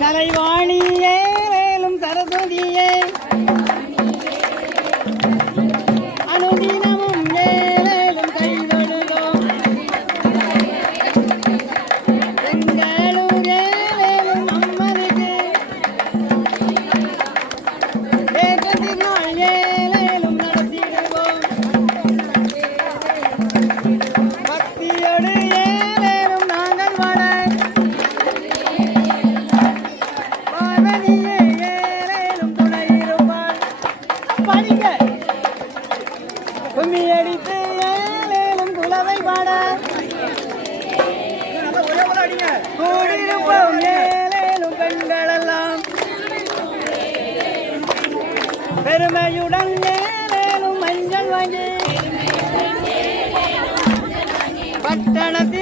கலைவாணியே வேலும் சரஸ்வதியே அனுதினமும் ஏவேலும் கைதொழுதோம் எங்களூரே வேலும் அம்மனுக்கு ஏகத்தினால் ஏவேலும் நடத்திடுவோம் பக்தியோடு ஏவேலும் நாங்கள் வாழ கும்மி அடித்து ஏலேலும் குலவை பாட கூடியிருப்போம் ஏலேலும் பெண்களெல்லாம் பெருமையுடன் ஏலேலும் மஞ்சள் வாங்கி பட்டணத்தில்